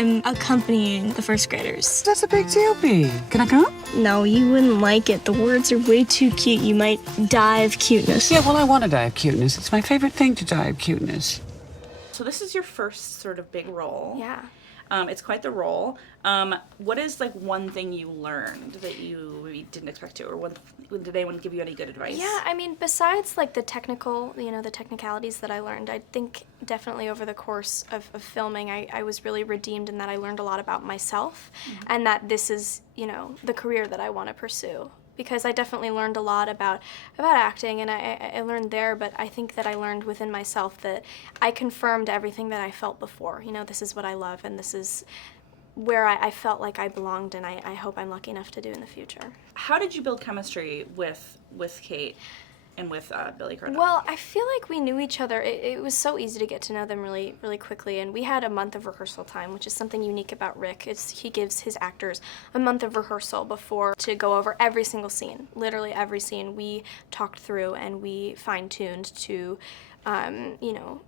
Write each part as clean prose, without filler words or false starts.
I'm accompanying the first graders. That's a big deal, B. Can I come? No, you wouldn't like it. The words are way too cute. You might die of cuteness. Yeah, well, I want to die of cuteness. It's my favorite thing to die of cuteness. So this is your first sort of big role. Yeah. It's quite the role. What is like one thing you learned that you maybe didn't expect to, or did anyone give you any good advice? Yeah, I mean, besides like the technical, the technicalities that I learned, I think definitely over the course of filming, I was really redeemed in that I learned a lot about myself, and that this is, the career that I want to pursue. Because I definitely learned a lot about acting, and I learned there, but I think that I learned within myself that I confirmed everything that I felt before. This is what I love, and this is where I felt like I belonged, and I hope I'm lucky enough to do in the future. How did you build chemistry with Cate and with Billy Crudup? Well, I feel like we knew each other. It was so easy to get to know them really, really quickly, and we had a month of rehearsal time, which is something unique about Rick. He gives his actors a month of rehearsal before to go over every single scene. Literally every scene we talked through and we fine-tuned to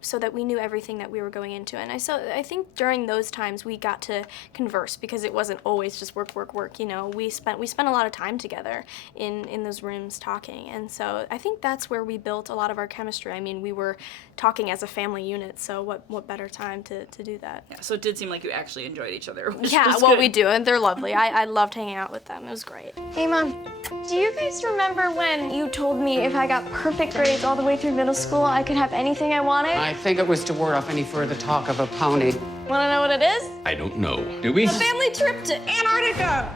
so that we knew everything that we were going into. And I think during those times we got to converse, because it wasn't always just work, work, work. We spent a lot of time together in those rooms talking. And so I think that's where we built a lot of our chemistry. I mean, we were talking as a family unit, so what better time to do that? Yeah, so it did seem like you actually enjoyed each other. Yeah, well, we do, and they're lovely. I loved hanging out with them. It was great. Hey, Mom, do you guys remember when you told me if I got perfect grades all the way through middle school, I could have anything I wanted? I think it was to ward off any further talk of a pony. Want to know what it is? I don't know. Do we? A family trip to Antarctica!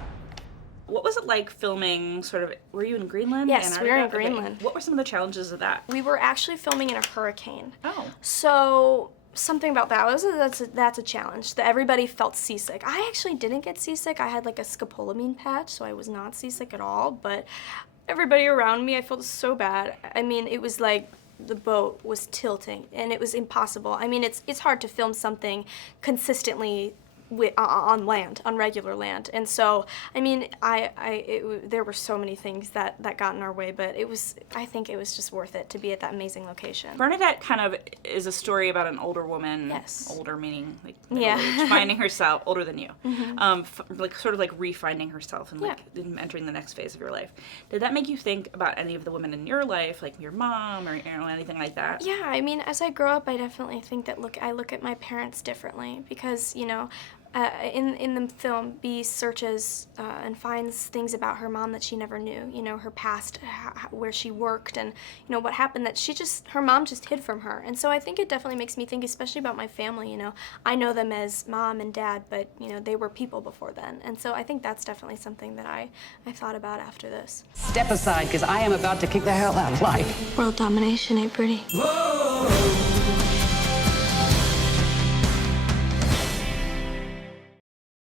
What was it like filming were you in Greenland? Yes, Antarctica? we were in Okay. Greenland. What were some of the challenges of that? We were actually filming in a hurricane. Oh. So something about that that's a challenge. That everybody felt seasick. I actually didn't get seasick. I had like a scopolamine patch, so I was not seasick at all. But everybody around me, I felt so bad. I mean, it was like the boat was tilting, and it was impossible. I mean, it's hard to film something consistently on land, on regular land. And so, I mean, there were so many things that got in our way, but I think it was just worth it to be at that amazing location. Bernadette kind of is a story about an older woman. Yes. Older meaning like Yeah. middle-aged, finding herself, older than you. Sort of like refinding herself and like entering the next phase of your life. Did that make you think about any of the women in your life, like your mom or anything like that? Yeah, I mean, as I grow up, I definitely think that I look at my parents differently, because, in the film, Bee searches and finds things about her mom that she never knew, her past, where she worked, and, what happened that her mom just hid from her. And so I think it definitely makes me think, especially about my family, I know them as mom and dad, but, they were people before then. And so I think that's definitely something that I thought about after this. Step aside, because I am about to kick the hell out of life. World domination ain't pretty. Whoa.